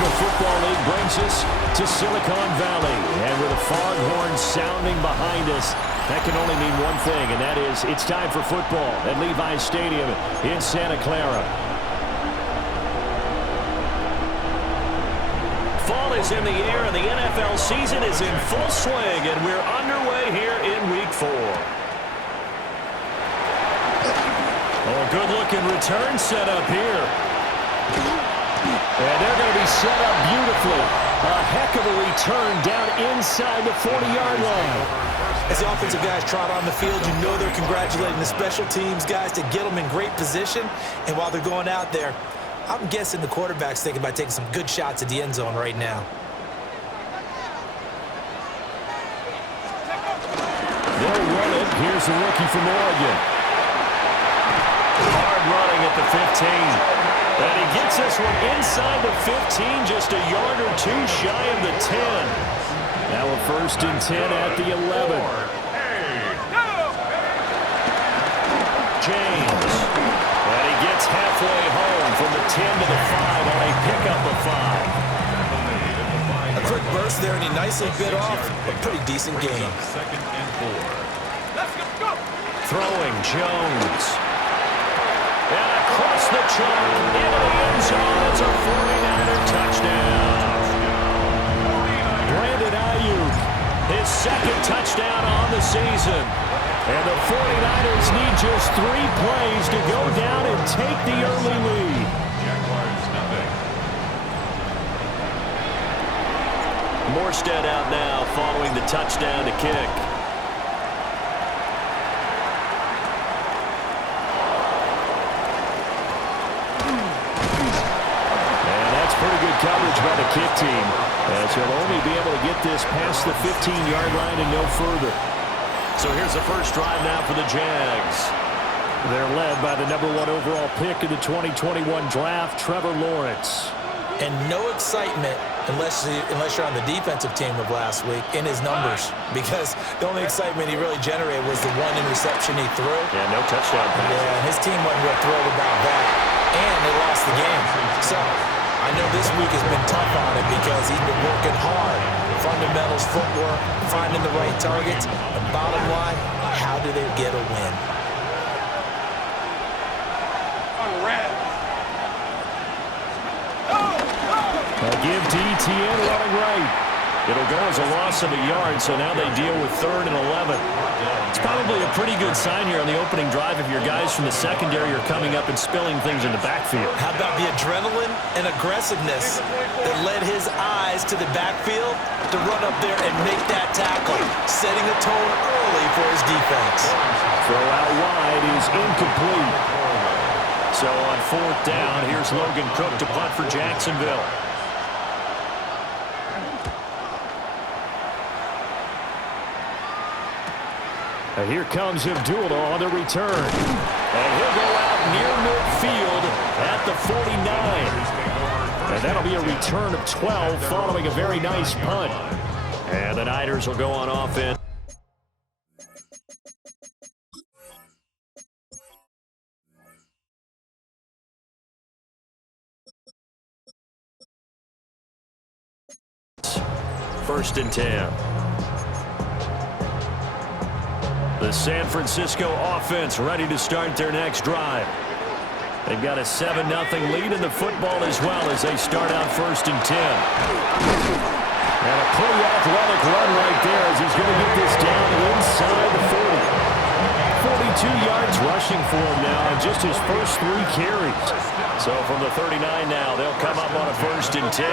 National Football League brings us to Silicon Valley. And with the foghorn sounding behind us, that can only mean one thing, and that is it's time for football at Levi's Stadium in Santa Clara. Fall is in the air, and the NFL season is in full swing, and we're underway here in Week 4. Oh, good-looking return set up here. And they're going to be set up beautifully. A heck of a return down inside the 40-yard line. As the offensive guys trot on the field, you know they're congratulating the special teams guys to get them in great position. And while they're going out there, I'm guessing the quarterback's thinking about taking some good shots at the end zone right now. They'll run it. Here's the rookie from Oregon. Hard running at the 15. And he gets this one inside the 15, just a yard or two shy of the 10. Now a 1st and 10 at the 11. James. And he gets halfway home from the 10 to the 5 on a pickup of 5. A quick burst there, and he nicely bit off a pretty decent gain. Throwing Jones. And across the chalk into the end zone. It's a 49er touchdown. Brandon Ayuk, his 2nd touchdown on the season. And the 49ers need just 3 plays to go down and take the early lead. Morstead out now following the touchdown to kick. Coverage by the kick team, as he'll only be able to get this past the 15-yard line and no further. So here's the first drive now for the Jags. They're led by the #1 overall pick in the 2021 draft, Trevor Lawrence. And no excitement unless you're on the defensive team of last week in his numbers, because the only excitement he really generated was the 1 interception he threw. Yeah, no touchdown pass. Yeah, and his team wasn't real thrilled about that. And they lost the game. So I know this week has been tough on him because he's been working hard. Fundamentals, footwork, finding the right targets. And bottom line, how do they get a win? A give to ETN running right. It'll go as a loss of a yard, so now they deal with 3rd and 11. It's probably a pretty good sign here on the opening drive if your guys from the secondary are coming up and spilling things in the backfield. How about the adrenaline and aggressiveness that led his eyes to the backfield to run up there and make that tackle, setting a tone early for his defense. Throw out wide is incomplete. So on 4th down, here's Logan Cook to punt for Jacksonville. And here comes Abdullah on the return. And he'll go out near midfield at the 49. And that'll be a return of 12 following a very nice punt. And the Niners will go on offense. First and 10. The San Francisco offense ready to start their next drive. They've got a 7-0 lead in the football as well as they start out 1st and 10. And a pretty athletic run right there as he's going to get this down inside the 40. 42 yards rushing for him now in just his first 3 carries. So from the 39 now, they'll come up on a 1st and 10.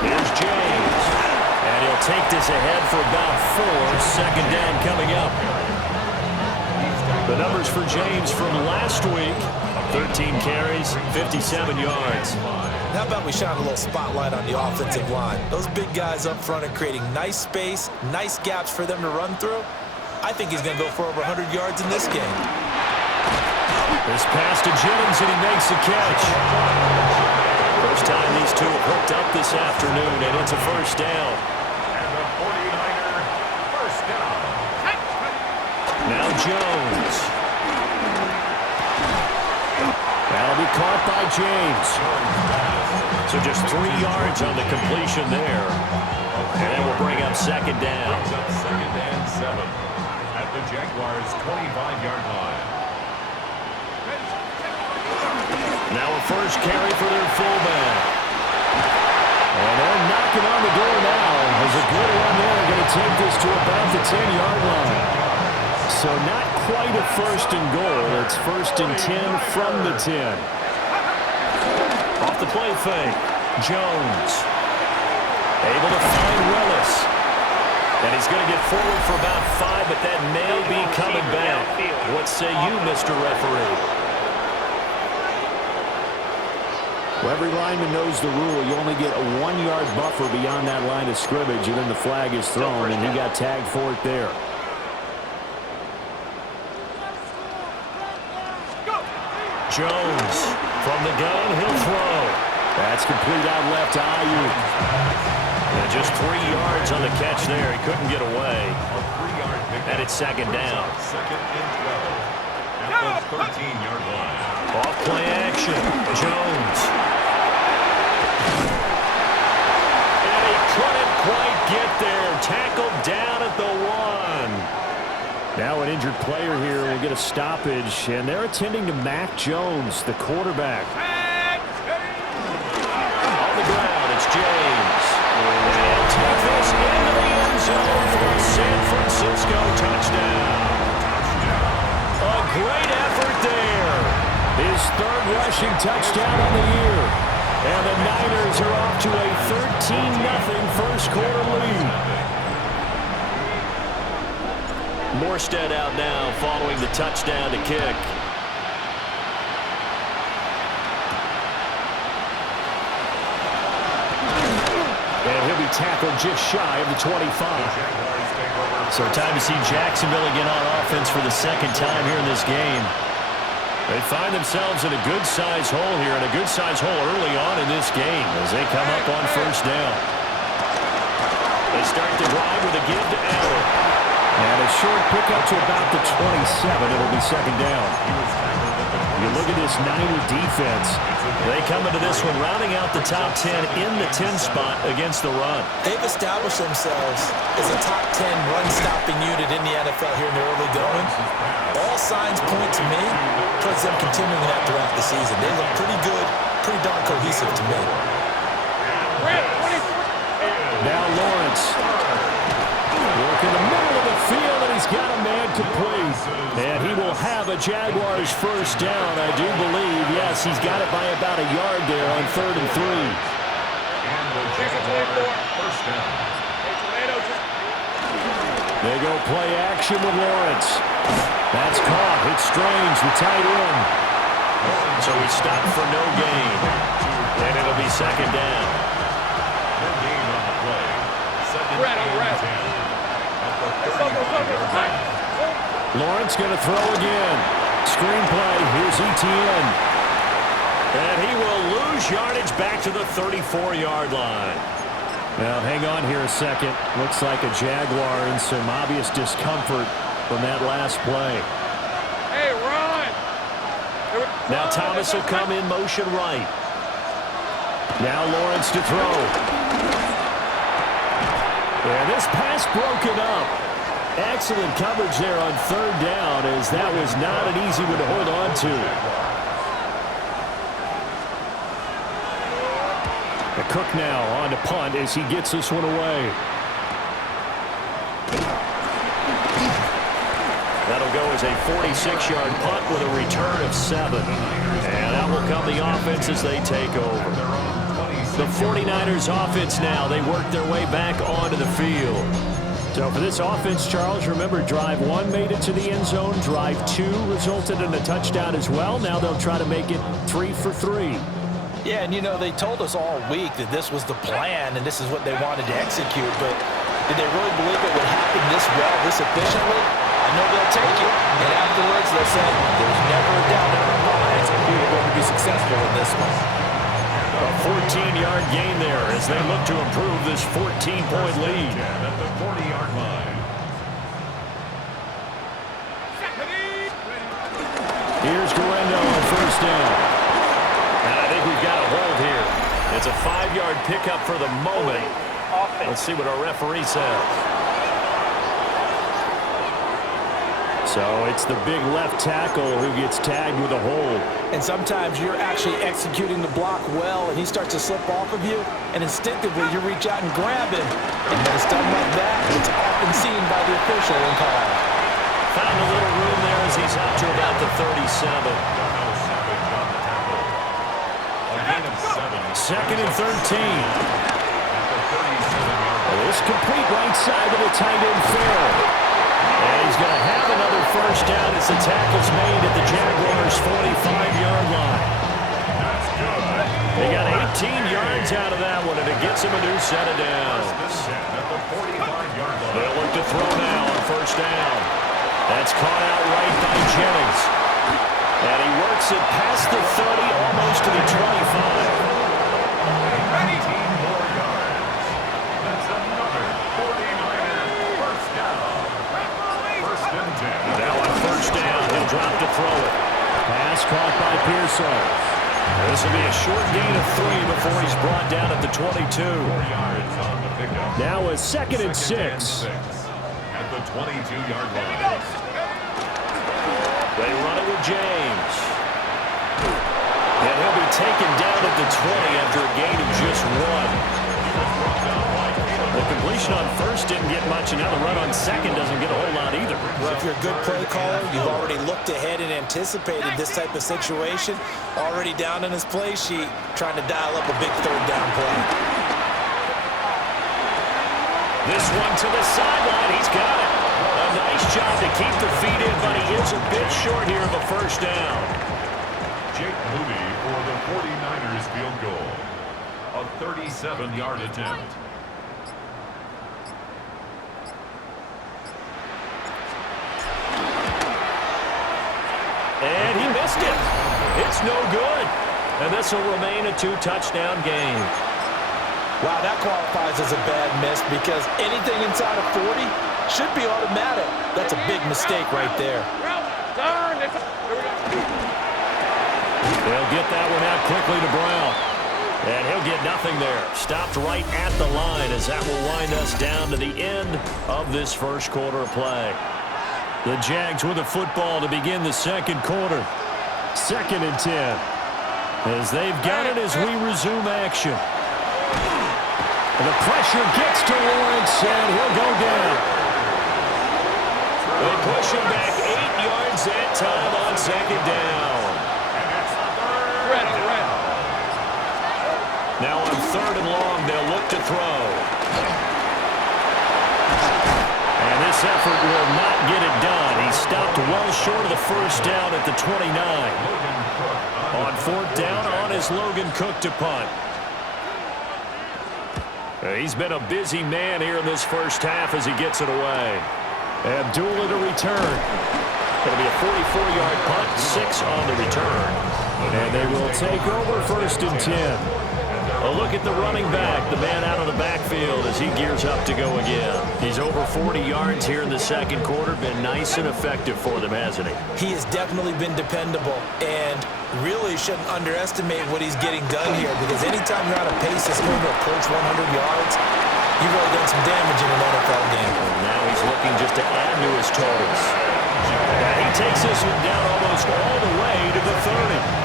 Here's James. And he'll take this ahead for about 4. 2nd down coming up. The numbers for James from last week, 13 carries, 57 yards. How about we shine a little spotlight on the offensive line? Those big guys up front are creating nice space, nice gaps for them to run through. I think he's going to go for over 100 yards in this game. This pass to Jennings, and he makes the catch. First time these two have hooked up this afternoon, and it's a 1st down. Now Jones. That'll be caught by James. So just 3 yards on the completion there. And then we'll bring up second down. Second and 7 at the Jaguars' 25-yard line. Now a first carry for their fullback. And they're knocking on the door now. There's a good run there. Going to take this to about the 10-yard line. So not quite a first and goal. It's first and 10 from the 10. Off the play fake. Jones. Able to find Willis. And he's going to get forward for about 5, but that may be coming back. What say you, Mr. Referee? Well, every lineman knows the rule. You only get a 1-yard buffer beyond that line of scrimmage, and then the flag is thrown, and he got tagged for it there. Jones from the gun, he'll throw. That's complete out left to Ayuk. And just 3 yards on the catch there. He couldn't get away. And it's second down. Second and 12 at the 13-yard line. Off play action. Jones. And he couldn't quite get there. Tackled down at the 1. Now an injured player here will get a stoppage, and they're attending to Mac Jones, the quarterback. On the ground, it's James. And he'll take this into the end zone for a San Francisco touchdown. A great effort there. His third rushing touchdown on the year. And the Niners are off to a 13-0 first quarter lead. Morstead out now following the touchdown to kick. And he'll be tackled just shy of the 25. So time to see Jacksonville again on offense for the second time here in this game. They find themselves in a good-sized hole here, and a good-sized hole early on in this game as they come up on first down. They start the drive with a give to Allen. And a short pickup to about the 27. It'll be second down. You look at this Niner defense. They come into this one rounding out the top 10 in the 10 spot against the run. They've established themselves as a top 10 run-stopping unit in the NFL here in the early going. All signs point to me towards them continuing that throughout the season. They look pretty good, pretty darn cohesive to me. Now Lawrence. Work in the middle of the field, and he's got a man complete. And he will have a Jaguars first down, I do believe. Yes, he's got it by about a yard there on 3rd and 3. They go play action with Lawrence. That's caught. It's Strange, the tight end. So he stopped for no gain. And it'll be second down. No gain on the play. Second and 10. Lawrence going to throw again. Screenplay. Here's Etienne. And he will lose yardage back to the 34-yard line. Now, hang on here a second. Looks like a Jaguar in some obvious discomfort from that last play. Hey, run! Now Thomas will come in motion right. Now Lawrence to throw. And this pass broken up. Excellent coverage there on 3rd down, as that was not an easy one to hold on to. The Cook now on to punt as he gets this one away. That'll go as a 46-yard punt with a return of 7. And that will come the offense as they take over. The 49ers offense now, they work their way back onto the field. So for this offense, Charles, remember drive 1 made it to the end zone. Drive 2 resulted in a touchdown as well. Now they'll try to make it 3 for 3. Yeah, and you know, they told us all week that this was the plan and this is what they wanted to execute, but did they really believe it would happen this well, this efficiently? I know they'll take it. And afterwards, they said, there's never a doubt in our minds that we are going to be successful in this one. A 14-yard gain there as they look to improve this 14-point lead. At the 40-yard line. Here's Guerrero on first down. And I think we've got a hold here. It's a 5-yard pickup for the moment. Let's see what our referee says. So it's the big left tackle who gets tagged with a hold. And sometimes you're actually executing the block well, and he starts to slip off of you, and instinctively you reach out and grab him. And when it's done like that, it's often seen by the official and called. Found a little room there as he's out to about the 37. Second and 13. This complete right side of the tight end Farrell. And he's going to have another first down as the tackle's made at the Jaguars' 45-yard line. They got 18 yards out of that one, and it gets him a new set of downs. They'll look to throw now on first down. That's caught out right by Jennings. And he works it past the 30, almost to the 25. 18 more yards. That's another 49er first down. First and 10. Now on first down, he'll drop to throw it. Pass caught by Pearson. This will be a short gain of 3 before he's brought down at the 22. 4 yards on the pickup. Now a second and 6. At the 22-yard line. They run it with James. And he'll be taken down at the 20 after a gain of just 1. The completion on first didn't get much, and now the run on second doesn't get a whole lot either. Well, if you're a good play caller, you've already looked ahead and anticipated this type of situation. Already down in his play sheet, trying to dial up a big third down play. This one to the sideline. He's got it. A nice job to keep the feet in, but he is a bit short here of a first down. Jake Moody for the 49ers field goal. A 37-yard attempt. And he missed it. It's no good. And this will remain a 2-touchdown game. Wow, that qualifies as a bad miss because anything inside of 40 should be automatic. That's a big mistake right there. They'll get that one out quickly to Brown. And he'll get nothing there. Stopped right at the line as that will wind us down to the end of this first quarter of play. The Jags with the football to begin the second quarter. Second and 10. As they've got it as we resume action. And the pressure gets to Lawrence, and he'll go down. They push him back 8 yards that time on second down. Now on third and long, they'll look to throw. And this effort will not get it done. He stopped well short of the first down at the 29. On fourth down, on is Logan Cook to punt. He's been a busy man here in this first half as he gets it away. Abdullah to return. It'll be a 44-yard punt, 6 on the return. And they will take over first and 10. A look at the running back, the man out of the backfield as he gears up to go again. He's over 40 yards here in the second quarter. Been nice and effective for them, hasn't he? He has definitely been dependable and really shouldn't underestimate what he's getting done here because anytime you're on a pace that's going to approach 100 yards, you've really done some damage in an NFL game. And now he's looking just to add to his totals. And he takes this one down almost all the way to the 30.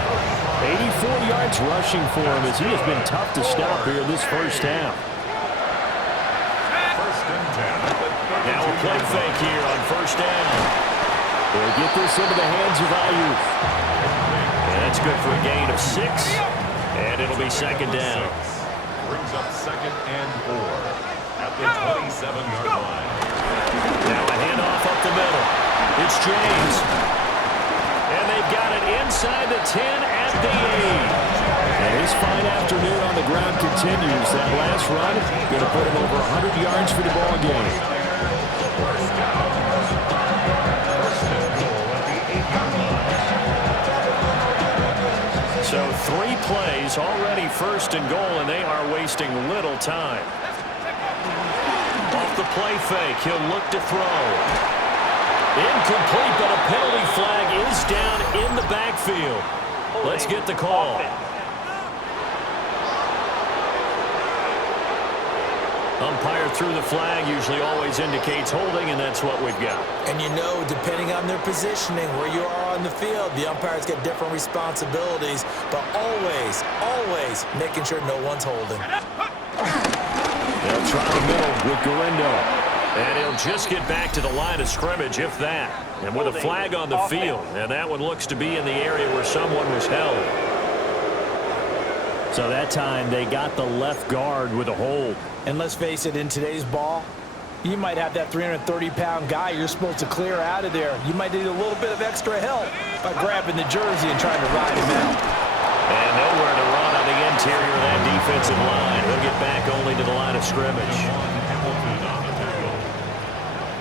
84 yards rushing for him as he has been tough to stop here in this first half. First and 10. Now a play fake here on first down. They'll get this into the hands of Ayuk. And that's good for a gain of 6. And it'll be second down. Brings up second and 4 at the 27-yard line. Now a handoff up the middle. It's James. And they've got it inside the 10 at the 8. And his fine afternoon on the ground continues. That last run going to put him over 100 yards for the ball game. First down. First and goal at the 8-yard line. So 3 plays already first and goal, and they are wasting little time. Off the play fake, he'll look to throw. Incomplete, but a penalty flag is down in the backfield. Let's get the call. Umpire threw the flag, usually always indicates holding, and that's what we've got. And you know, depending on their positioning, where you are on the field, the umpires get different responsibilities, but always, always making sure no one's holding. They'll try the middle with Garindo. And he'll just get back to the line of scrimmage, if that. And with a flag on the field, and that one looks to be in the area where someone was held. So that time they got the left guard with a hold. And let's face it, in today's ball, you might have that 330-pound guy you're supposed to clear out of there. You might need a little bit of extra help by grabbing the jersey and trying to ride him out. And nowhere to run on the interior of that defensive line. He'll get back only to the line of scrimmage.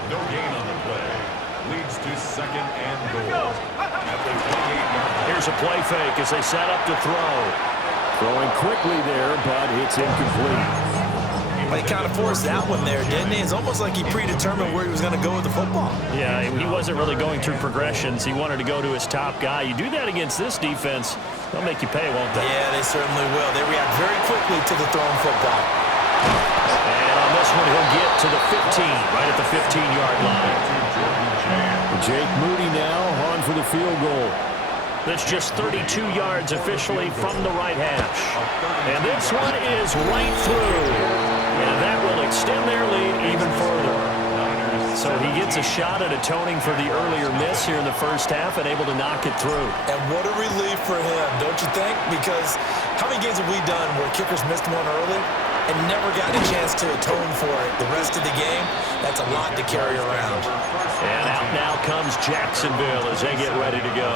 No gain on the play. Leads to second and goal. At the 28-yard line. Here's a play fake as they set up to throw. Throwing quickly there, but it's incomplete. He kind of forced that one there, didn't he? It's almost like he predetermined where he was going to go with the football. Yeah, he wasn't really going through progressions. He wanted to go to his top guy. You do that against this defense, they'll make you pay, won't they? Yeah, they certainly will. They react very quickly to the thrown football. And on this one, he'll get to the 15, right at the 15-yard line. Jake Moody now on for the field goal. That's just 32 yards officially from the right hash. And this one is right through. And that will extend their lead even further. So he gets a shot at atoning for the earlier miss here in the first half and able to knock it through. And what a relief for him, don't you think? Because how many games have we done where kickers missed one early and never got a chance to atone for it the rest of the game? That's a lot to carry around. And out now comes Jacksonville as they get ready to go.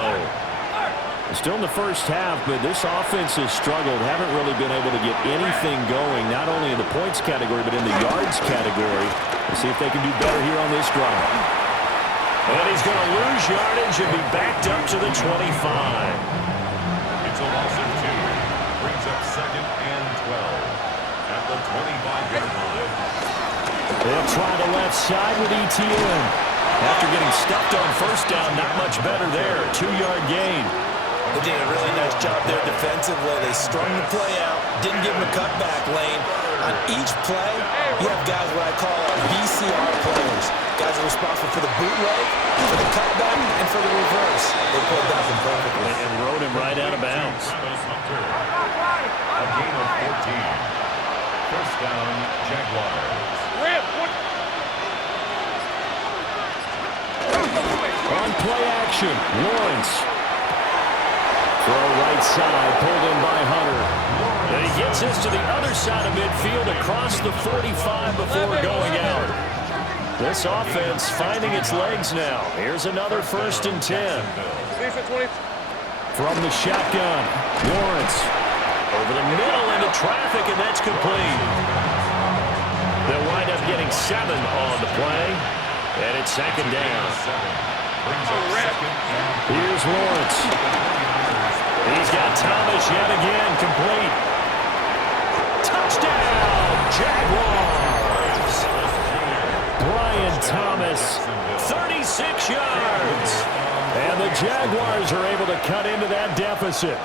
Still in the first half, but this offense has struggled. Haven't really been able to get anything going, not only in the points category, but in the yards category. Let's see if they can do better here on this drive. And he's going to lose yardage and be backed up to the 25. It's a loss of 2. Brings up second and 12. At the 25-yard line. They'll try the left side with ETN. After getting stuffed on first down, not much better there. 2-yard gain. They did a really nice job there defensively. They strung the play out, didn't give him a cutback lane. On each play, you have guys what I call BCR players. Guys are responsible for the bootleg, for the cutback, and for the reverse. They played that one perfectly. And rode him right out of bounds. A gain of 14. First down, Jaguars. On play action, Lawrence. Throw right side, pulled in by Hunter. And he gets this to the other side of midfield across the 45 before going out. This offense finding its legs now. Here's another 1st and 10. From the shotgun, Lawrence. Over the middle into traffic, and that's complete. They'll wind up getting 7 on the play. And it's second down. Here's Lawrence. He's got Thomas yet again, complete. Touchdown, Jaguars! Brian Thomas, 36 yards. and the Jaguars are able to cut into that deficit.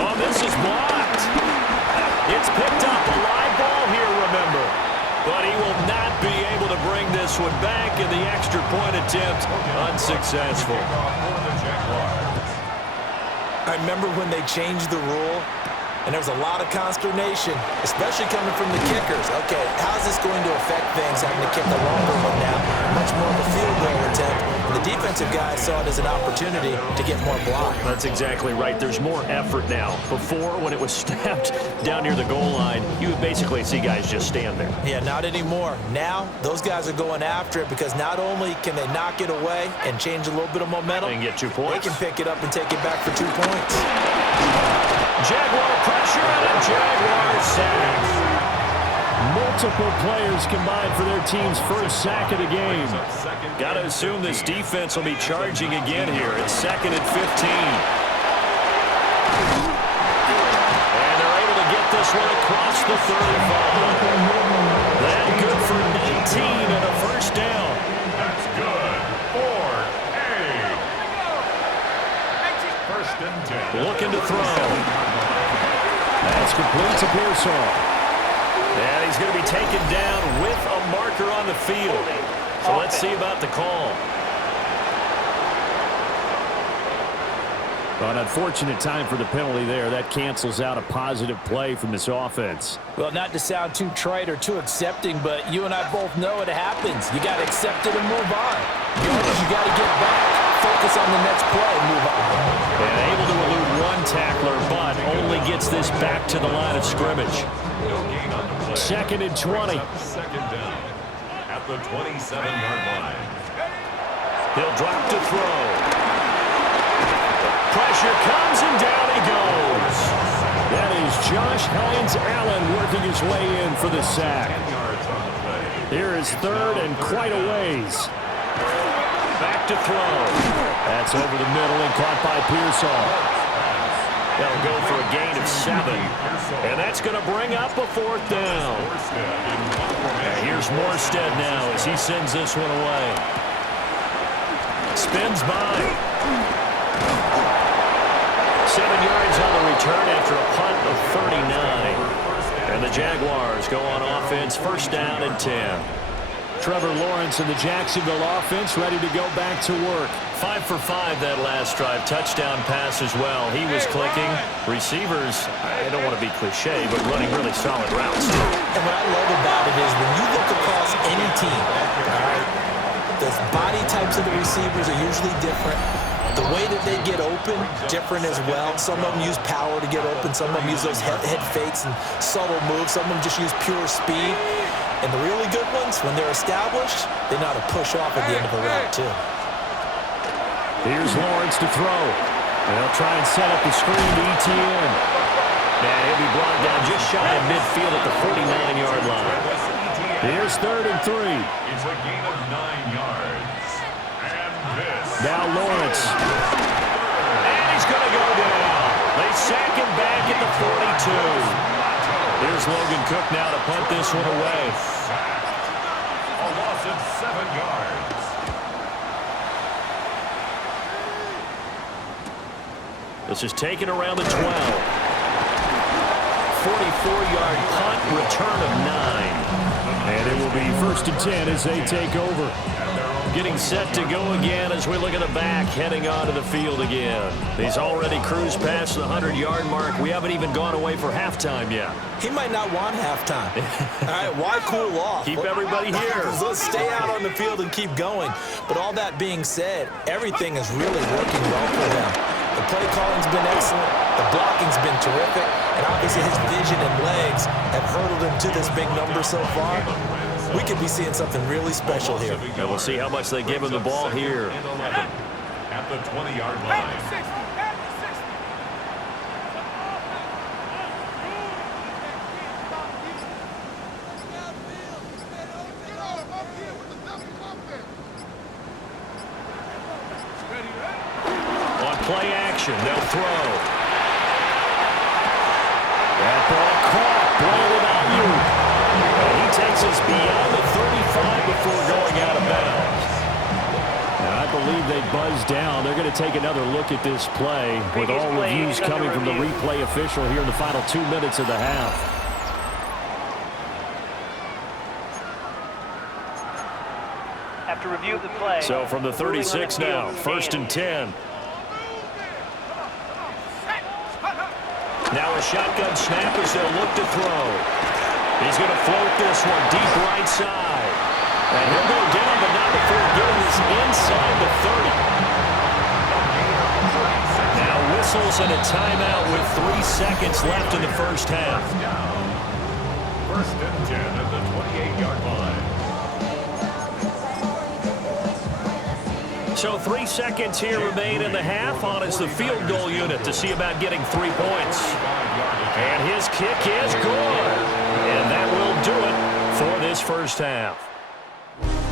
Oh, this is blocked. It's picked up, a live ball here, remember. But he will not be able to bring this one back, and the extra point attempt unsuccessful. I remember when they changed the rule, and there was a lot of consternation, especially coming from the kickers. Okay, how's this going to affect things, having to kick a longer one now? Much more of a field goal attempt. And the defensive guys saw it as an opportunity to get more block. That's exactly right. There's more effort now. Before, when it was snapped down near the goal line, you would basically see guys just stand there. Yeah, not anymore. Now, those guys are going after it because not only can they knock it away and change a little bit of momentum, And get 2 points. they can pick it up and take it back for 2 points. Jaguar pressure and a Jaguar sack. Multiple players combined for their team's first sack of the game. Got to assume this defense will be charging again here. It's 2nd and 15. And they're able to get this one across the 35. That good for 19 and a first down. That's good for a 1st and 10. Looking to throw. That's complete to Pearsall. And he's going to be taken down with a marker on the field. So let's see about the call. An unfortunate time for the penalty there. That cancels out a positive play from this offense. Well, not to sound too trite or too accepting, but you and I both know it happens. You got to accept it and move on. You got to get back, focus on the next play, and move on. And able to elude one tackler, but only gets this back to the line of scrimmage. Second and 20. Second down at the 27-yard line. He'll drop to throw. Pressure comes, and down he goes. That is Josh Hines-Allen working his way in for the sack. Here is third and quite a ways. Back to throw. That's over the middle and caught by Pearsall. They'll go for a gain of 7. And that's going to bring up a fourth down. And here's Morstead now as he sends this one away. Spins by. 7 yards on the return after a punt of 39. And the Jaguars go on offense, first down and 10. Trevor Lawrence and the Jacksonville offense ready to go back to work. 5 for 5 that last drive. Touchdown pass as well. He was clicking. Receivers, I don't want to be cliche, but running really solid routes. And what I love about it is when you look across any team, all right, the body types of the receivers are usually different. The way that they get open, different as well. Some of them use power to get open. Some of them use those head fakes and subtle moves. Some of them just use pure speed. And the really good ones, when they're established, they know how to push off at the end of a route, too. Here's Lawrence to throw. They'll try and set up the screen to ETN. And he'll be brought down just shy of midfield at the 49-yard line. Here's third and 3. It's a gain of 9 yards. Now Lawrence. And he's going to go down. They sack him back at the 42. Here's Logan Cook now to punt this one away. A loss of 7 yards. This is taken around the 12. 44-yard punt, return of 9. And it will be first and 10 as they take over. Getting set to go again as we look at the back, heading onto the field again. He's already cruised past the 100-yard mark. We haven't even gone away for halftime yet. He might not want halftime. All right, why cool off? Keep everybody here. Let's stay out on the field and keep going. But all that being said, everything is really working well for him. The play calling's been excellent. The blocking's been terrific. And obviously his vision and legs have hurdled him to this big number so far. We could be seeing something really special here. And we'll see how much they give him the ball here. At the 20-yard line. On play action, they'll throw. That ball caught, blended out you. And he takes us beyond the 35 before going out of bounds. Now, I believe they buzzed down. They're going to take another look at this play with all reviews coming from the replay official here in the final 2 minutes of the half. After review of the play. So from the 36 now, first and 10. Now a shotgun snap as they'll look to throw. He's going to float this one deep right side. And he'll go down, but not before getting this inside the 30. Now whistles and a timeout with 3 seconds left in the first half. First and 10 at the 28-yard line. So 3 seconds here remain in the half on as the field goal unit to see about getting 3 points. And his kick is good. And that will do it for this first half.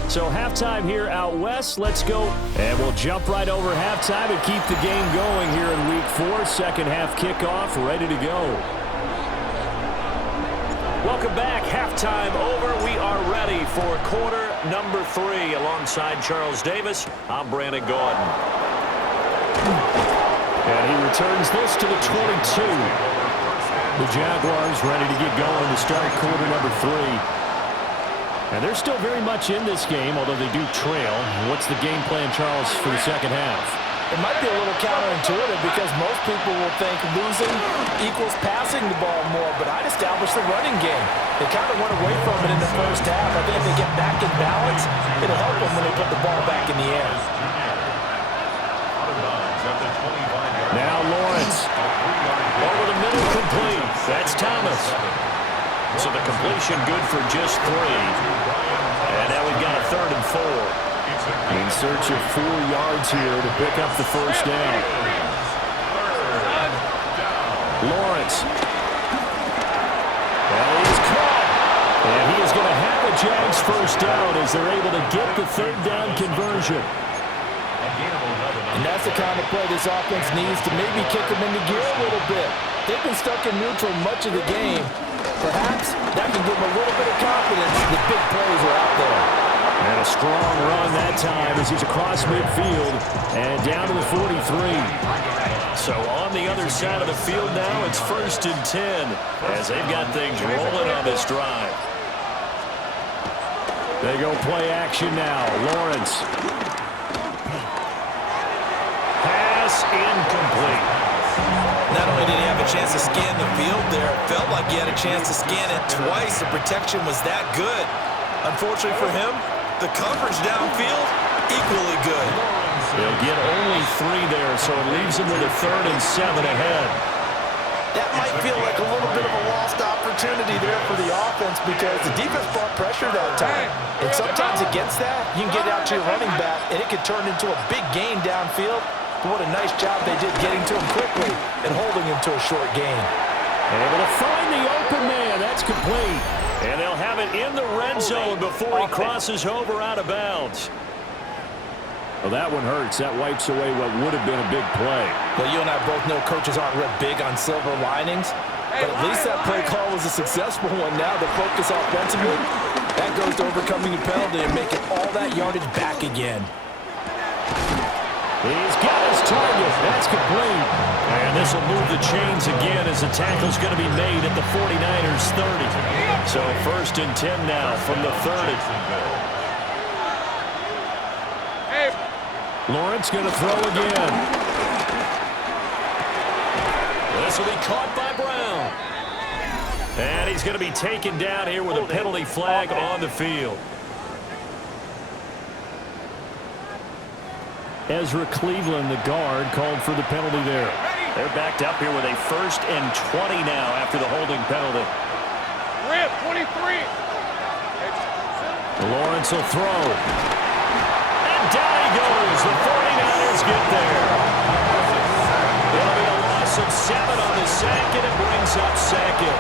So halftime here out west. Let's go. And we'll jump right over halftime and keep the game going here in week 4. Second half kickoff ready to go. Welcome back. Halftime over. We are ready for quarter number 3. Alongside Charles Davis, I'm Brandon Gaudin. And he returns this to the 22. The Jaguars ready to get going to start quarter number 3. And they're still very much in this game, although they do trail. What's the game plan, Charles, for the second half? It might be a little counterintuitive because most people will think losing equals passing the ball more, but I'd establish the running game. They kind of went away from it in the first half. I think if they get back in balance, it'll help them when they put the ball back in the air. Now Lawrence. Over the middle, complete. That's Thomas. So the completion good for just 3. And now we've got a 3rd and 4. In search of 4 yards here to pick up the first down. Lawrence. Well, he's caught. And he is going to have a Jags first down as they're able to get the 3rd down conversion. And that's the kind of play this offense needs to maybe kick them into gear a little bit. They've been stuck in neutral much of the game. Perhaps that can give them a little bit of confidence that big plays are out there. And a strong run that time as he's across midfield and down to the 43. So on the other side of the field now, it's 1st and 10 as they've got things rolling on this drive. They go play action now. Lawrence. Pass incomplete. Not only did he have a chance to scan the field there, it felt like he had a chance to scan it twice. The protection was that good. Unfortunately for him, the coverage downfield, equally good. They'll get only 3 there, so it leaves them with a 3rd and 7 ahead. That might feel like a little bit of a lost opportunity there for the offense because the defense brought pressure that time. And sometimes against that, you can get out to your running back, and it could turn into a big gain downfield. But what a nice job they did getting to him quickly and holding him to a short gain. Able to find the open man. That's complete. And they'll have it in the red zone before he crosses over out of bounds. Well, that one hurts. That wipes away what would have been a big play. Well, you and I both know coaches aren't real big on silver linings, but at least that play call was a successful one. Now the focus offensively, that goes to overcoming the penalty and making all that yardage back again. He's got his target. That's complete. And this will move the chains again as the tackle's going to be made at the 49ers 30. So 1st and 10 now from the 30. Lawrence going to throw again. This will be caught by Brown. And he's going to be taken down here with a penalty flag on the field. Ezra Cleveland, the guard, called for the penalty there. They're backed up here with a 1st and 20 now after the holding penalty. Rip, 23. Lawrence will throw. And down he goes. The 49ers get there. It'll be a loss of 7 on the sack, and it brings up 2nd.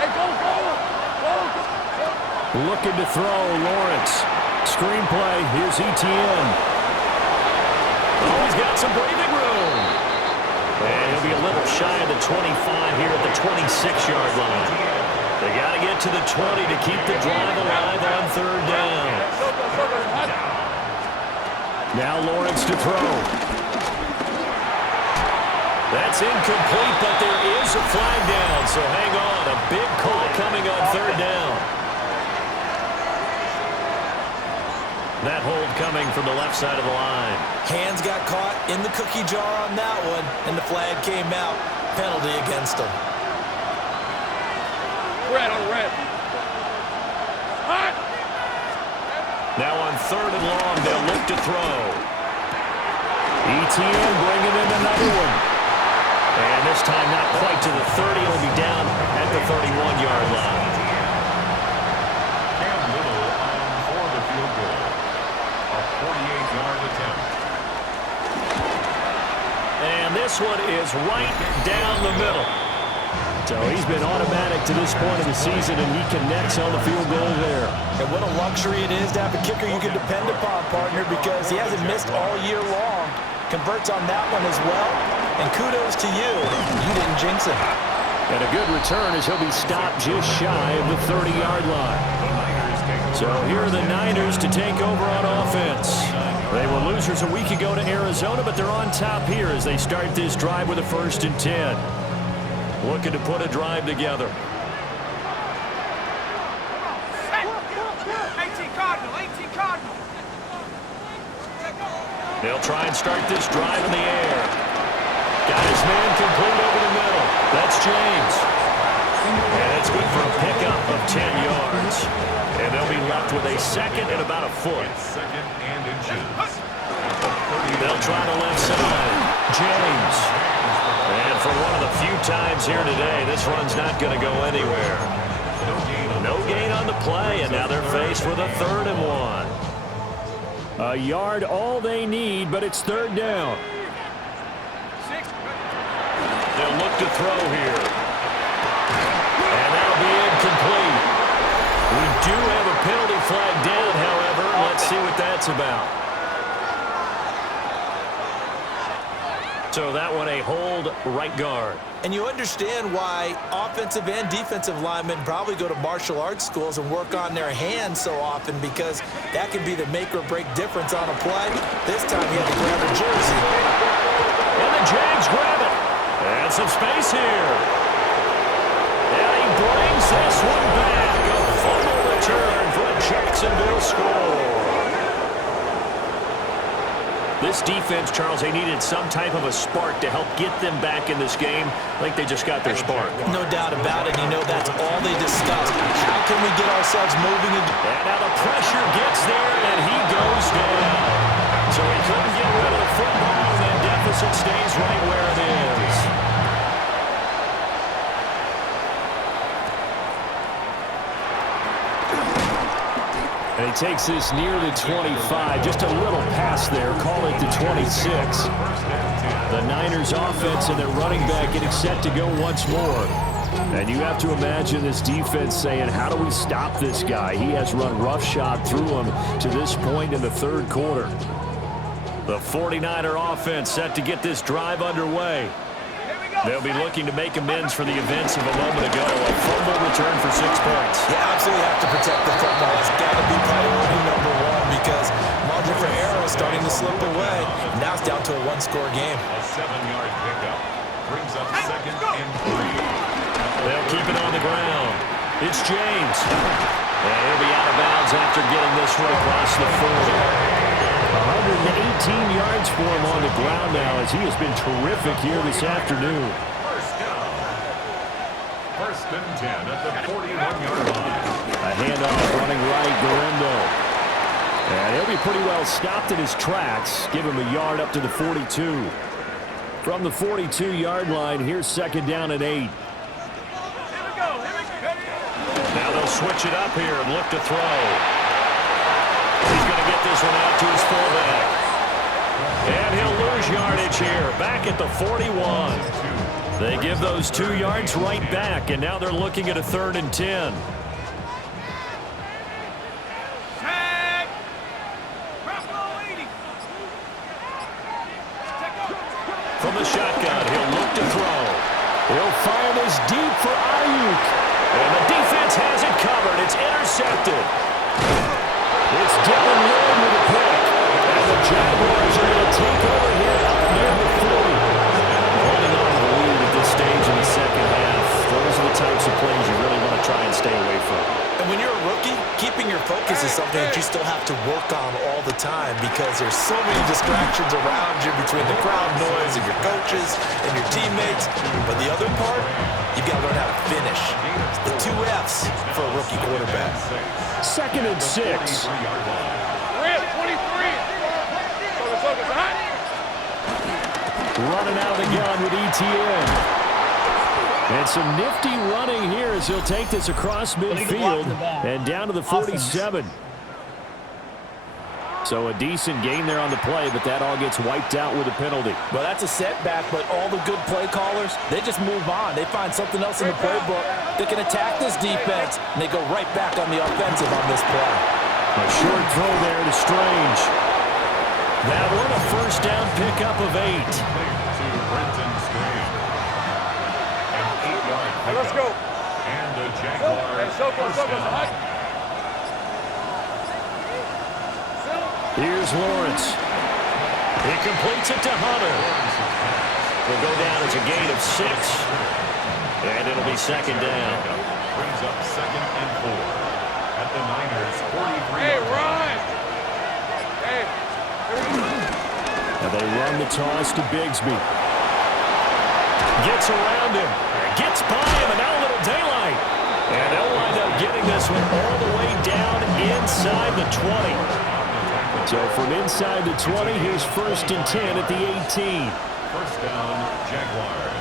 Hey, go. Looking to throw, Lawrence. Screenplay, here's Etienne. Oh, he's got some breathing room. And he'll be a little shy of the 25 here at the 26-yard line. They got to get to the 20 to keep the drive alive on 3rd down. Now Lawrence to throw. That's incomplete, but there is a flag down, so hang on. A big call coming on 3rd down. That hold coming from the left side of the line. Hands got caught in the cookie jar on that one, and the flag came out. Penalty against him. Red on red. Hot. Now on 3rd and long, they'll look to throw. Etienne bringing in another one. And this time not quite to the 30. It'll be down at the 31-yard line. Cam Little on for the field goal. A 48-yard attempt. And this one is right down the middle. So he's been automatic to this point of the season, and he connects on the field goal there. And what a luxury it is to have a kicker you can depend upon, partner, because he hasn't missed all year long. Converts on that one as well. And kudos to you. You didn't jinx him. And a good return as he'll be stopped just shy of the 30-yard line. So here are the Niners to take over on offense. They were losers a week ago to Arizona, but they're on top here as they start this drive with a 1st and 10. Looking to put a drive together. 18 Cardinal, 18 Cardinal. They'll try and start this drive in the air. Got his man complete over the middle. That's James. And it's good for a pickup of 10 yards. And they'll be left with a 2nd and about a foot. 2nd and inches. They'll try the left side. James. And for one of the few times here today, this run's not going to go anywhere. No gain on the play, and now they're faced with a 3rd and 1. A yard all they need, but it's 3rd down. They'll look to throw here. And that'll be incomplete. We do have a penalty flag down, however. Let's see what that's about. So that one a hold right guard. And you understand why offensive and defensive linemen probably go to martial arts schools and work on their hands so often, because that can be the make or break difference on a play. This time he had to grab a jersey. And the Jags grab it. And some space here. And he brings this one back. A fumble return for a Jacksonville score. This defense, Charles, they needed some type of a spark to help get them back in this game. I think they just got their spark. No doubt about it. You know, that's all they discussed. How can we get ourselves moving? And now the pressure gets there, and he goes down. So he couldn't get rid of the football, and that deficit stays right where it is. And he takes this near the 25. Just a little pass there. Call it the 26. The Niners offense and their running back getting set to go once more. And you have to imagine this defense saying, how do we stop this guy? He has run roughshod through him to this point in the 3rd quarter. The 49er offense set to get this drive underway. They'll be looking to make amends for the events of a moment ago. A fumble return for 6 points. You absolutely have to protect the football. It's got to be priority number 1, because margin for error is starting to slip away. Now it's down to a 1-score game. A 7-yard pickup brings up 2nd and 3. They'll keep it on the ground. It's James. And he'll be out of bounds after getting this one across the 40. 118 yards for him on the ground now, as he has been terrific here this afternoon. 1st and 10 at the 41-yard line. A handoff running right, Garindo. And he'll be pretty well stopped in his tracks. Give him a yard up to the 42. From the 42-yard line, here's 2nd down and 8. Now they'll switch it up here and look to throw. He's going to get this one out to his fullback. And he'll lose yardage here, back at the 41. They give those 2 yards right back, and now they're looking at a 3rd and 10. From the shotgun, he'll look to throw. He'll fire this deep for Ayuk. And the defense has it covered. It's intercepted. It's Dylan Lloyd with a pick. And the Jaguars are going to take over here up near the 40. Holding on to the lead at this stage in the 2nd half. Those are the types of plays you really want to try and stay away from. And when you're a rookie, keeping your focus is something that you still have to work on all the time, because there's so many distractions around you between the crowd noise and your coaches and your teammates. But the other part, you've got to learn how to finish. The 2 F's for a rookie quarterback. 2nd and 6. Red, 23. Focus, hot. Running out of the gun with ETN. And some nifty running here as he'll take this across midfield and down to the 47. So a decent gain there on the play, but that all gets wiped out with a penalty. Well, that's a setback, but all the good play callers, they just move on. They find something else in the playbook. They can attack this defense, and they go right back on the offensive on this play. A short throw there to Strange. That one a 1st down pickup of 8. Let's go. And the Jaguars. Here's Lawrence. He completes it to Hunter. Will go down as a gain of 6. And it'll be second down. Brings up 2nd and 4 at the Niners' 43. Hey, run! Hey. And they run the toss to Bigsby. Gets around him. Gets by him, and now a little daylight. And they'll wind up getting this one all the way down inside the 20. So from inside the 20, here's 1st and 10 at the 18. First down, Jaguars.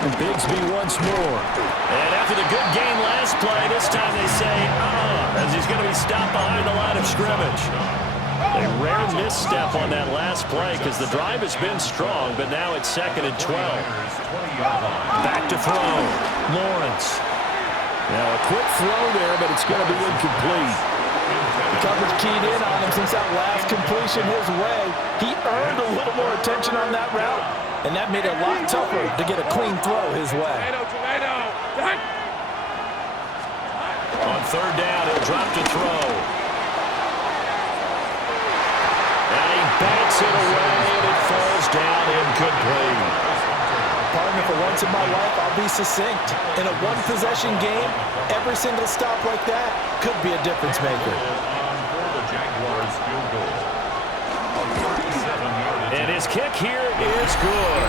And Bigsby once more. And after the good game last play, this time they say, as he's going to be stopped behind the line of scrimmage. A rare misstep on that last play because the drive has been strong, but now it's 2nd and 12. Back to throw. Lawrence. Now a quick throw there, but it's going to be incomplete. The coverage keyed in on him since that last completion his way. He earned a little more attention on that route, and that made it a lot tougher to get a clean throw his way. On 3rd down, he'll drop to throw. And he bats it away, and it falls down incomplete. Partner, for once in my life, I'll be succinct. In a one-possession game, every single stop like that could be a difference maker. For the Jaguars field goal. A 37-yard And his kick here is good.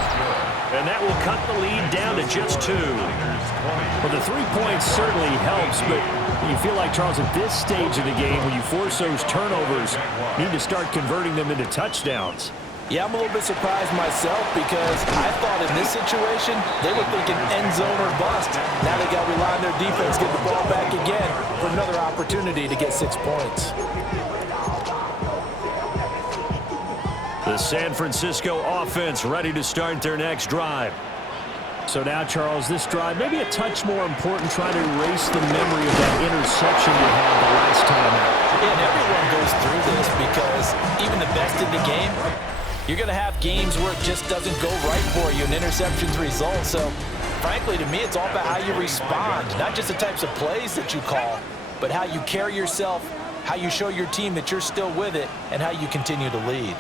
And that will cut the lead down to just 2. Well, the 3 points certainly helps, but you feel like, Charles, at this stage of the game, when you force those turnovers, you need to start converting them into touchdowns. Yeah, I'm a little bit surprised myself because I thought in this situation, they were thinking end zone or bust. Now they got to rely on their defense, get the ball back again for another opportunity to get 6 points. The San Francisco offense ready to start their next drive. So now, Charles, this drive maybe a touch more important, trying to erase the memory of that interception you had the last time out. And everyone goes through this because even the best in the game, you're going to have games where it just doesn't go right for you and interceptions result. So, frankly, to me, it's all about how you respond, not just the types of plays that you call, but how you carry yourself, how you show your team that you're still with it, and how you continue to lead.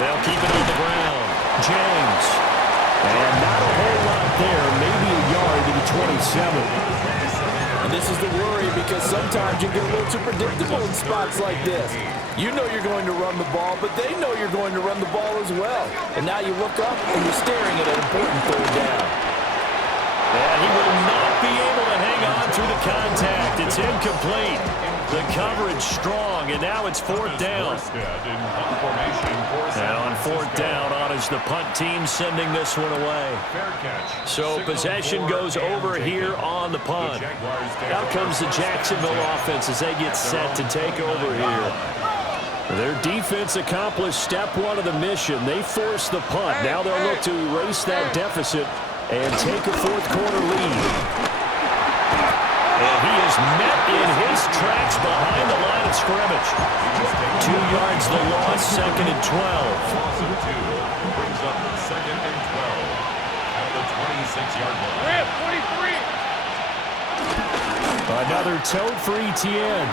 They'll keep it on the ground. James. And not a whole lot there, maybe a yard to the 27. And this is the worry because sometimes you get a little too predictable in spots like this. You know you're going to run the ball, but they know you're going to run the ball as well. And now you look up and you're staring at an important 3rd down. And he will not be able to hang on through the contact. It's incomplete. The coverage strong, and now it's 4th down. Now on 4th down, on is the punt team sending this one away. So possession goes over here on the punt. Out comes the Jacksonville offense as they get set to take over here. Their defense accomplished step 1 of the mission. They forced the punt. Now they'll look to erase that deficit and take a 4th quarter lead. And he is met in his tracks behind the line of scrimmage. 2 yards the loss, 2nd and 12. Brings up 2nd and 12 at the 26-yard line. 23. Another tote for Etienne.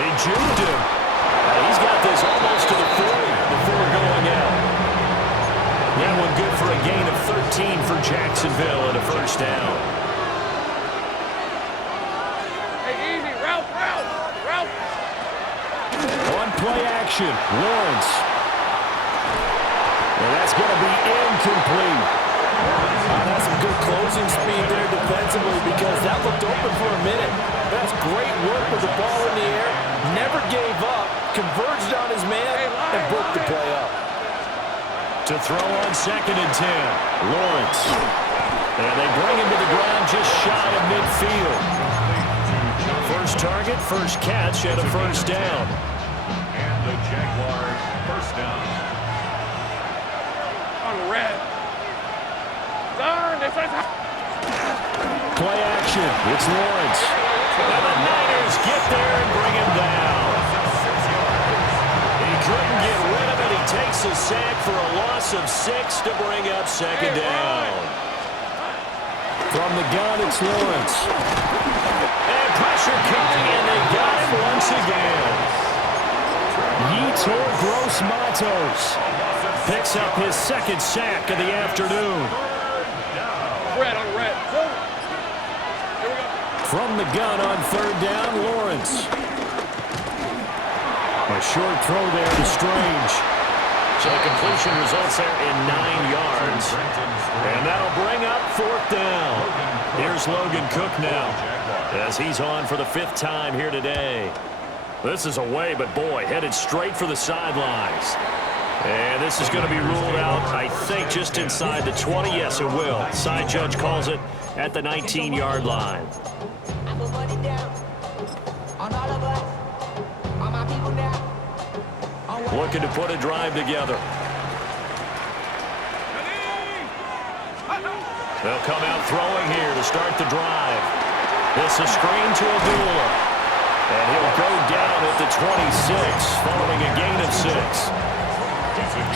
They juked him. He's got this almost to the 40 before going out. That one good for a gain of 13 for Jacksonville and a 1st down. On play action, Lawrence. And that's going to be incomplete. That's some good closing speed there defensively because that looked open for a minute. That's great work with the ball in the air. Never gave up, converged on his man, and broke the play up. To throw on 2nd and 10, Lawrence. And they bring him to the ground just shy of midfield. First target, first catch, and a 1st down. And the Jaguar 1st down. On red. Darn, they try to... Play action, it's Lawrence. And the Niners get there and bring him down. He couldn't get rid of it. He takes a sack for a loss of 6 to bring up 2nd down. From the gun, it's Lawrence. And pressure coming, and they got him once again. Yetur Gross-Matos picks up his second sack of the afternoon. Red on red. Here we go. From the gun on third down, Lawrence. A short throw there to Strange. So the completion results there in 9 yards. And that'll bring up fourth down. Here's Logan Cook now, as he's on for the 5th time here today. This is away, but boy, headed straight for the sidelines. And this is going to be ruled out, I think, just inside the 20. Yes, it will. Side judge calls it at the 19-yard line. Looking to put a drive together. They'll come out throwing here to start the drive. This is screen to Abdullah. And he'll go down at the 26, following a gain of 6.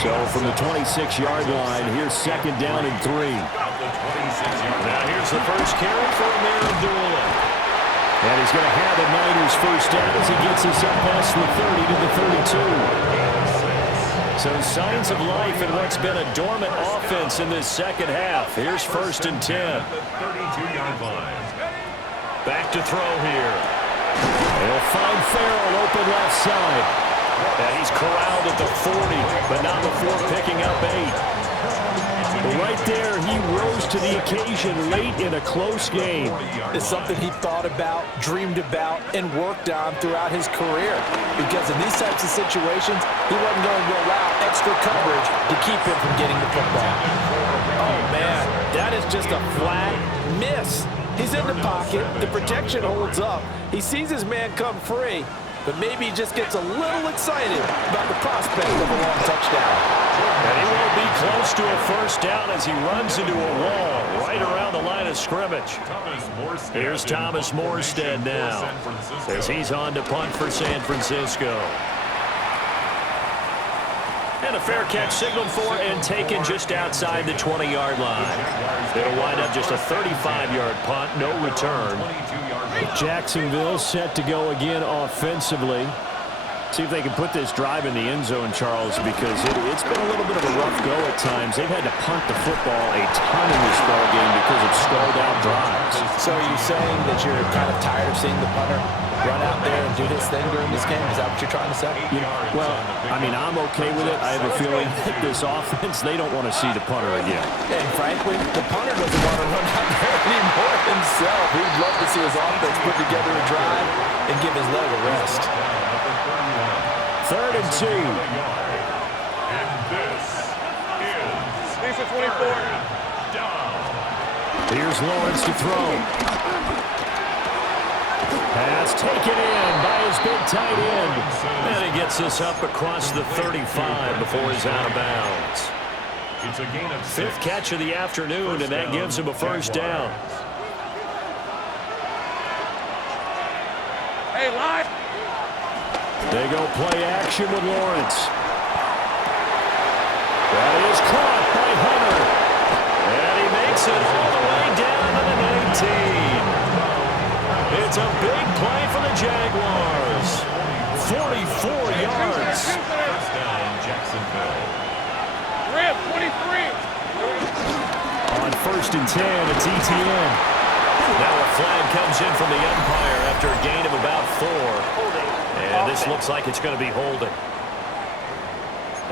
So from the 26-yard line, here's second down and 3. Now here's the first carry for Amir Abdullah. And he's going to have a Niners first down as he gets us up past the 30 to the 32. So signs of life in what's been a dormant offense in this second half. Here's 1st and 10. 32-yard line. Back to throw here. They'll find Farrell open left side. And he's corralled at the 40, but not before picking up 8. Right there, he rose to the occasion late in a close game. It's something he thought about, dreamed about, and worked on throughout his career. Because in these types of situations, he wasn't going to allow extra coverage to keep him from getting the football. Oh, man, that is just a flat miss. He's in the pocket. The protection holds up. He sees his man come free, but maybe he just gets a little excited about the prospect of a long touchdown. And he will be close to a first down as he runs into a wall right around the line of scrimmage. Here's Thomas Morstead now as he's on to punt for San Francisco. And a fair catch signaled for and taken just outside the 20-yard line. It'll wind up just a 35-yard punt, no return. Jacksonville set to go again offensively. See if they can put this drive in the end zone, Charles, because it's been a little bit of a rough go at times. They've had to punt the football a ton in this ball game because of stalled-out drives. So are you saying that you're kind of tired of seeing the punter run out there and do his thing during this game? Is that what you're trying to say? Well, I mean, I'm okay with it. I have a feeling that this offense, they don't want to see the punter again. And frankly, the punter doesn't want to run out there anymore himself. He'd love to see his offense put together a drive and give his leg a rest. 3rd and 2. And this is 24. down. Here's Lawrence to throw. Pass taken in by his big tight end. And he gets this up across the 35 before he's out of bounds. It's a gain of 6. 5th catch of the afternoon, and that gives him a first down. Hey, line. They go play action with Lawrence. That is caught by Hunter. And he makes it all the way down to the 19. It's a big play for the Jaguars. 44 yards. First down, Jacksonville. Red 23. On 1st and 10, it's ETN. Now a flag comes in from the umpire after a gain of about 4. And this looks like it's going to be holding.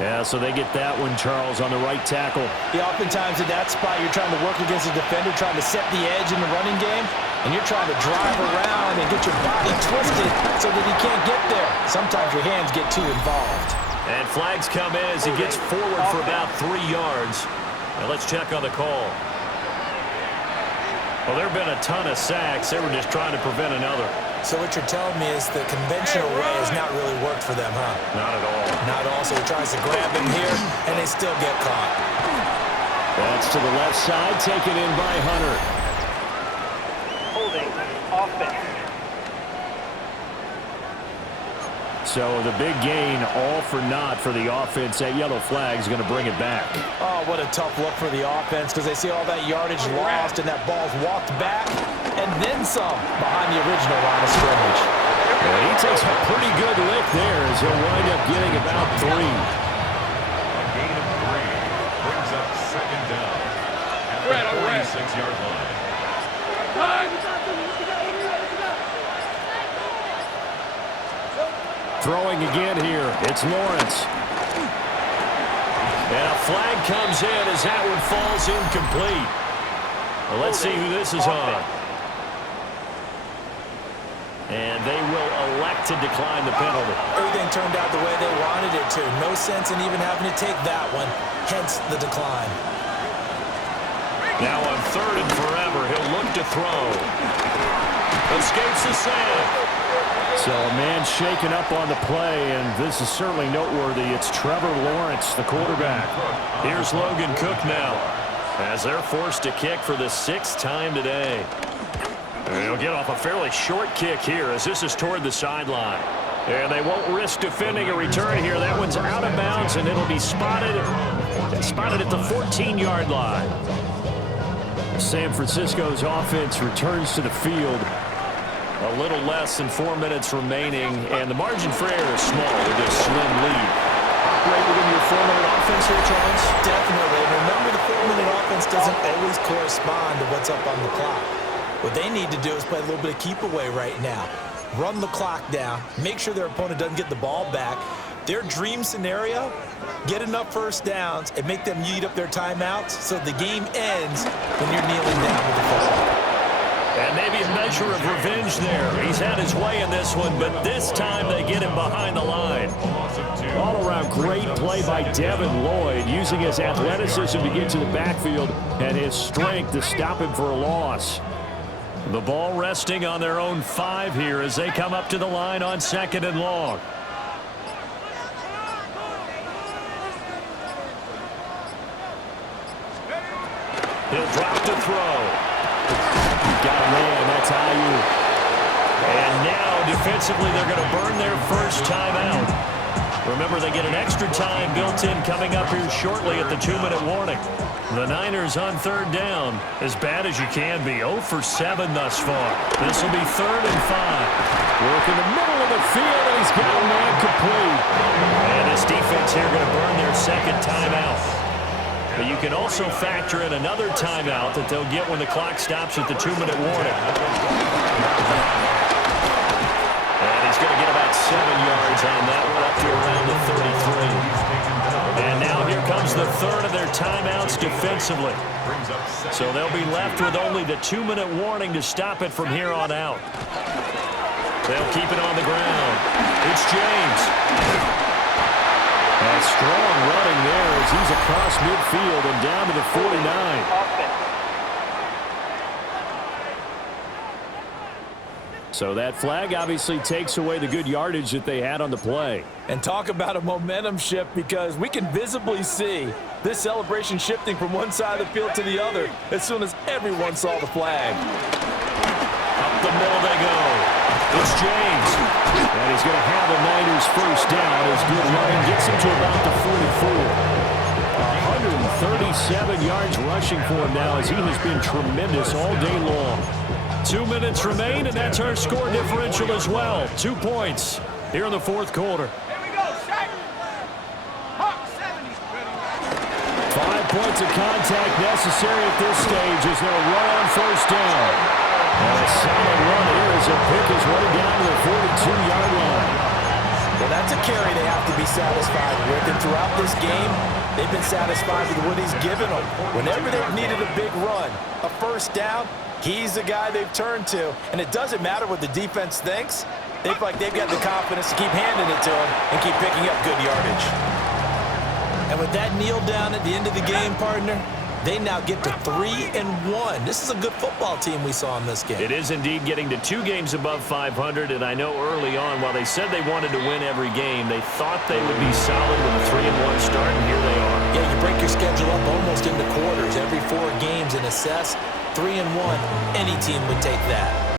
Yeah, so they get that one, Charles, on the right tackle. Yeah, oftentimes in that spot, you're trying to work against a defender, trying to set the edge in the running game, and you're trying to drive around and get your body twisted so that he can't get there. Sometimes your hands get too involved. And flags come in as he gets forward for about 3 yards. Now let's check on the call. Well, there have been a ton of sacks. They were just trying to prevent another. So what you're telling me is the conventional way has not really worked for them, huh? Not at all. Not at all. So he tries to grab him here, and they still get caught. That's to the left side, taken in by Hunter. Holding offense. So the big gain, all for naught for the offense. That yellow flag is going to bring it back. Oh, what a tough look for the offense because they see all that yardage lost and that ball's walked back and then some behind the original line of scrimmage. And he takes a pretty good lick there as he'll wind up getting about 3. A gain of 3 brings up second down at the 46-yard line. Throwing again here. It's Lawrence. And a flag comes in as that one falls incomplete. Well, let's see who this is on. And they will elect to decline the penalty. Everything turned out the way they wanted it to. No sense in even having to take that one, hence the decline. Now on 3rd and forever, he'll look to throw. Escapes the sack. So a man shaken up on the play, and this is certainly noteworthy. It's Trevor Lawrence, the quarterback. Here's Logan Cook now as they're forced to kick for the 6th time today. They'll get off a fairly short kick here as this is toward the sideline. And they won't risk defending a return here. That one's out of bounds, and it'll be spotted at the 14-yard line. San Francisco's offense returns to the field. A little less than 4 minutes remaining, and the margin for error is small with this slim lead. Operate within your 4-minute offense here, Charles? Definitely. Remember, the 4-minute offense doesn't always correspond to what's up on the clock. What they need to do is play a little bit of keep away right now. Run the clock down. Make sure their opponent doesn't get the ball back. Their dream scenario, get enough first downs and make them eat up their timeouts so the game ends when you're kneeling down with the football. And maybe a measure of revenge there. He's had his way in this one, but this time they get him behind the line. All-around great play by Devin Lloyd, using his athleticism to get to the backfield and his strength to stop him for a loss. The ball resting on their own 5 here as they come up to the line on 2nd and long. He'll drop to throw. Got a man, that's Ayuk. And now, defensively, they're going to burn their first timeout. Remember, they get an extra time built in coming up here shortly at the 2-minute warning. The Niners on 3rd down, as bad as you can be, 0 for 7 thus far. This will be 3rd and 5. Work in the middle of the field, and he's got a man complete. And this defense here going to burn their 2nd timeout. But you can also factor in another timeout that they'll get when the clock stops at the 2-minute warning. And he's going to get about 7 yards on that one up to around the 33. And now here comes the 3rd of their timeouts defensively. So they'll be left with only the 2-minute warning to stop it from here on out. They'll keep it on the ground. It's James. A strong running there as he's across midfield and down to the 49. So that flag obviously takes away the good yardage that they had on the play. And talk about a momentum shift, because we can visibly see this celebration shifting from one side of the field to the other as soon as everyone saw the flag. Up the middle they go. It's James. And he's going to have the Niners first down as good running gets him to about the 44. 137 yards rushing for him now as he has been tremendous all day long. 2 minutes remain, and that's our score differential as well. 2 points here in the 4th quarter. 5 points of contact necessary at this stage as they'll run on first down. And a solid run here as he'll pick his way down to the 42-yard line. Well, that's a carry they have to be satisfied with. And throughout this game, they've been satisfied with what he's given them. Whenever they've needed a big run, a first down, he's the guy they've turned to. And it doesn't matter what the defense thinks. They feel like they've got the confidence to keep handing it to him and keep picking up good yardage. And with that kneel down at the end of the game, partner, they now get to 3-1. This is a good football team we saw in this game. It is indeed getting to 2 games above 500, and I know early on, while they said they wanted to win every game, they thought they would be solid with a 3-1 start, and here they are. Yeah, you break your schedule up almost into quarters, every 4 games, and assess 3-1. Any team would take that.